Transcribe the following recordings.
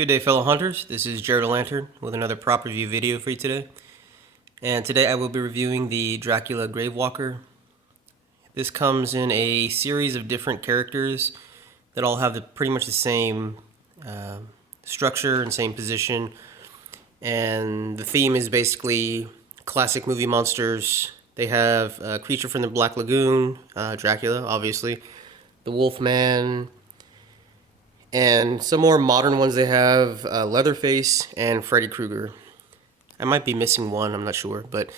Good day, fellow hunters. This is Jared Lantern with another prop review video for you today. And today I will be reviewing the Dracula Gravewalker. This comes in a series of different characters that all have pretty much the same structure and same position. And the theme is basically classic movie monsters. They have a creature from the Black Lagoon, Dracula, obviously, the Wolfman, and some more modern ones they have Leatherface and Freddy Krueger. I might be missing one, I'm not sure, but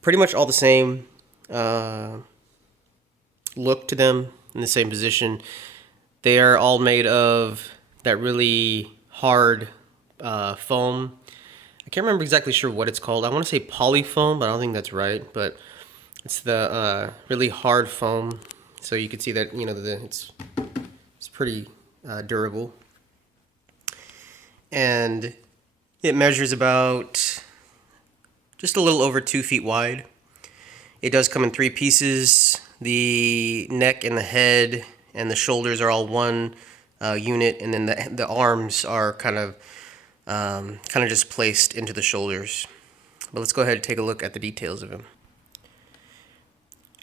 pretty much all the same look to them, in the same position. They are all made of that really hard foam. I can't remember exactly sure what it's called. I want to say polyfoam, but I don't think that's right. But it's the really hard foam, so you can see that it's pretty durable, and it measures about just a little over 2 feet wide. It does come in 3 pieces. The neck and the head and the shoulders are all one unit, and then the arms are kind of just placed into the shoulders. But let's go ahead and take a look at the details of him.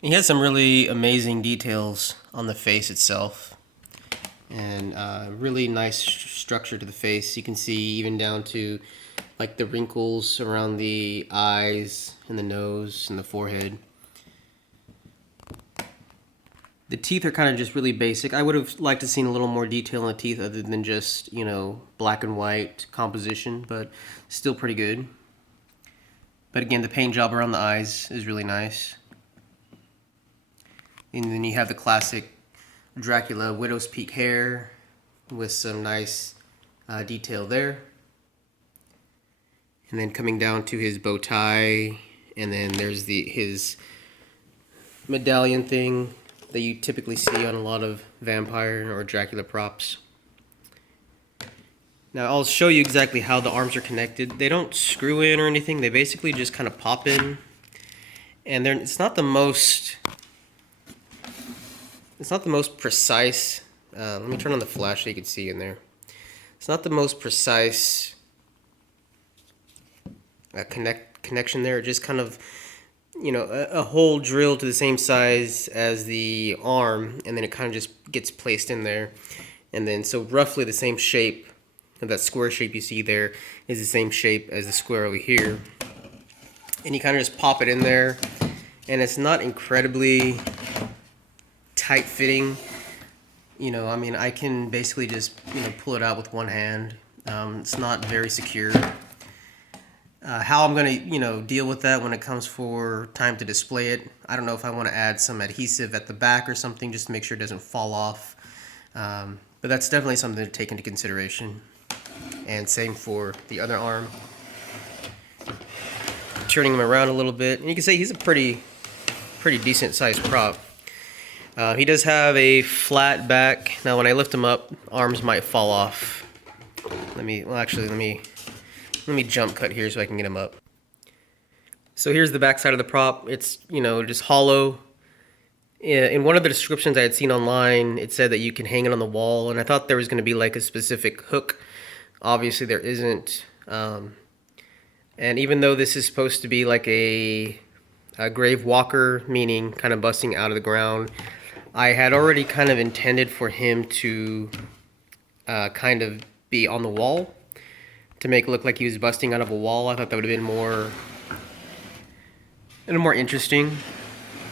He has some really amazing details on the face itself, and really nice structure to the face. You can see even down to like the wrinkles around the eyes and the nose and the forehead. The teeth are kind of just really basic. I would have liked to seen a little more detail on the teeth other than just, black and white composition, but still pretty good. But again, the paint job around the eyes is really nice. And then you have the classic Dracula widow's peak hair with some nice detail there. And then coming down to his bow tie, and then there's his medallion thing that you typically see on a lot of vampire or Dracula props. Now I'll show you exactly how the arms are connected. They don't screw in or anything. They basically just kind of pop in, and it's not the most precise. Let me turn on the flash so you can see in there. It's not the most precise connection there. It just kind of, a hole drilled to the same size as the arm, and then it kind of just gets placed in there. And then so roughly the same shape, that square shape you see there is the same shape as the square over here. And you kind of just pop it in there, and it's not incredibly tight fitting. I can basically just pull it out with one hand. It's not very secure. How I'm gonna deal with that when it comes for time to display it, I don't know if I want to add some adhesive at the back or something just to make sure it doesn't fall off. But that's definitely something to take into consideration. And same for the other arm. Turning him around a little bit, and you can see he's a pretty decent sized prop. He does have a flat back. Now when I lift him up, arms might fall off. Let me jump cut here so I can get him up. So here's the back side of the prop. It's, just hollow. In one of the descriptions I had seen online, it said that you can hang it on the wall, and I thought there was going to be like a specific hook. Obviously there isn't. And even though this is supposed to be like a grave walker, meaning kind of busting out of the ground, I had already kind of intended for him to kind of be on the wall to make it look like he was busting out of a wall. I thought that would have been more interesting,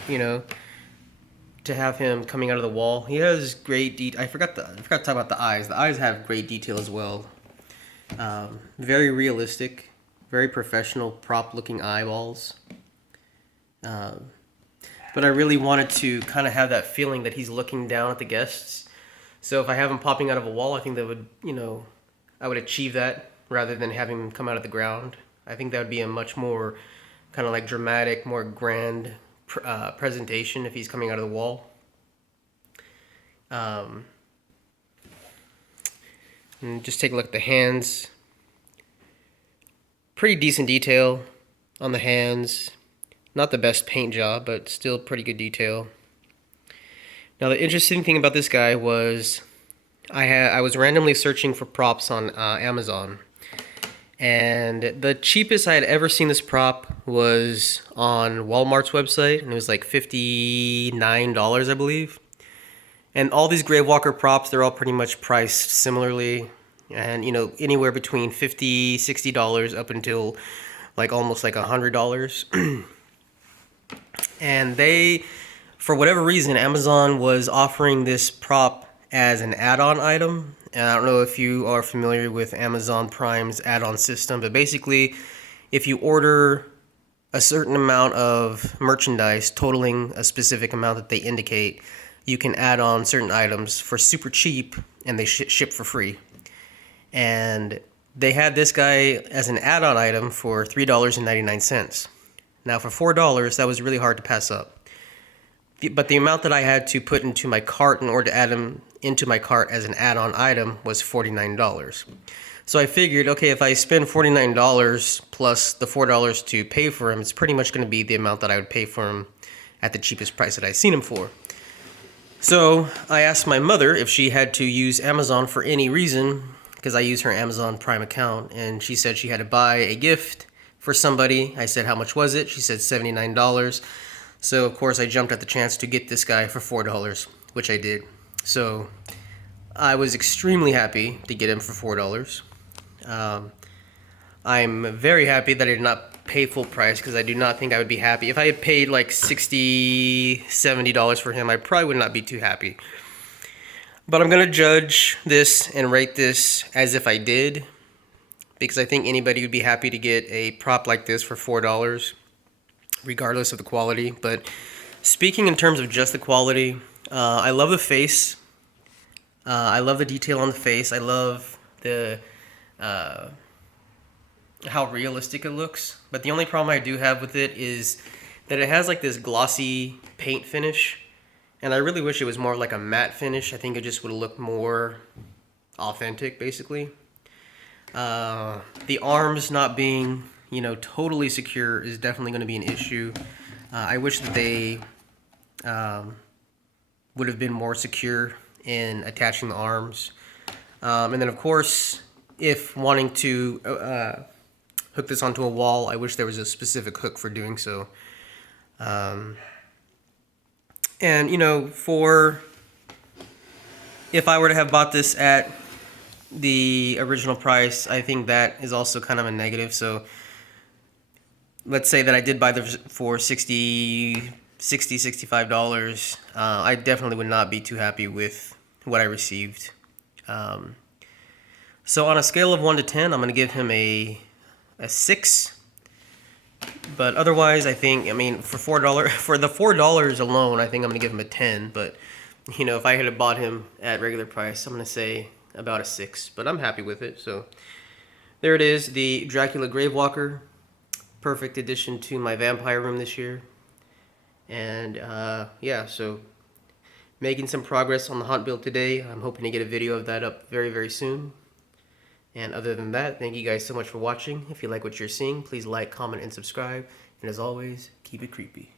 to have him coming out of the wall. He has great detail. I forgot to talk about the eyes. The eyes have great detail as well. Very realistic, very professional prop-looking eyeballs. But I really wanted to kind of have that feeling that he's looking down at the guests. So if I have him popping out of a wall, I think that would, I would achieve that rather than having him come out of the ground. I think that would be a much more kind of like dramatic, more grand presentation if he's coming out of the wall. And just take a look at the hands. Pretty decent detail on the hands. Not the best paint job, but still pretty good detail. Now the interesting thing about this guy was I was randomly searching for props on Amazon, and the cheapest I had ever seen this prop was on Walmart's website, and it was like $59, I believe. And all these Gravewalker props, they're all pretty much priced similarly, and anywhere between $50, $60 up until like almost like $100. And for whatever reason, Amazon was offering this prop as an add-on item. And I don't know if you are familiar with Amazon Prime's add-on system, but basically, if you order a certain amount of merchandise totaling a specific amount that they indicate, you can add on certain items for super cheap, and they ship for free. And they had this guy as an add-on item for $3.99. Now for $4, that was really hard to pass up. But the amount that I had to put into my cart in order to add them into my cart as an add-on item was $49. So I figured, okay, if I spend $49 plus the $4 to pay for him, it's pretty much going to be the amount that I would pay for him at the cheapest price that I've seen him for. So I asked my mother if she had to use Amazon for any reason, because I use her Amazon Prime account, and she said she had to buy a gift for somebody. I said, how much was it? She said $79. So of course I jumped at the chance to get this guy for $4, which I did. So I was extremely happy to get him for $4. I'm very happy that I did not pay full price, because I do not think I would be happy. If I had paid like $60, $70 for him, I probably would not be too happy. But I'm going to judge this and rate this as if I did, because I think anybody would be happy to get a prop like this for $4, regardless of the quality. But speaking in terms of just the quality, I love the face. I love the detail on the face. I love the how realistic it looks. But the only problem I do have with it is that it has like this glossy paint finish, and I really wish it was more like a matte finish. I think it just would look more authentic, basically. The arms not being, totally secure is definitely going to be an issue. I wish that they would have been more secure in attaching the arms. And then, of course, if wanting to hook this onto a wall, I wish there was a specific hook for doing so. And, if I were to have bought this at the original price, I think that is also kind of a negative. So let's say that I did buy this for $65. I definitely would not be too happy with what I received. So on a scale of 1 to 10, I'm going to give him a 6. But otherwise, I think, for $4, for the $4 alone, I think I'm going to give him a 10. But, if I had bought him at regular price, I'm going to say about a 6. But I'm happy with it. So there it is, the Dracula Gravewalker. Perfect addition to my vampire room this year. And, yeah, so making some progress on the haunt build today. I'm hoping to get a video of that up very, very soon. And other than that, thank you guys so much for watching. If you like what you're seeing, please like, comment, and subscribe. And as always, keep it creepy.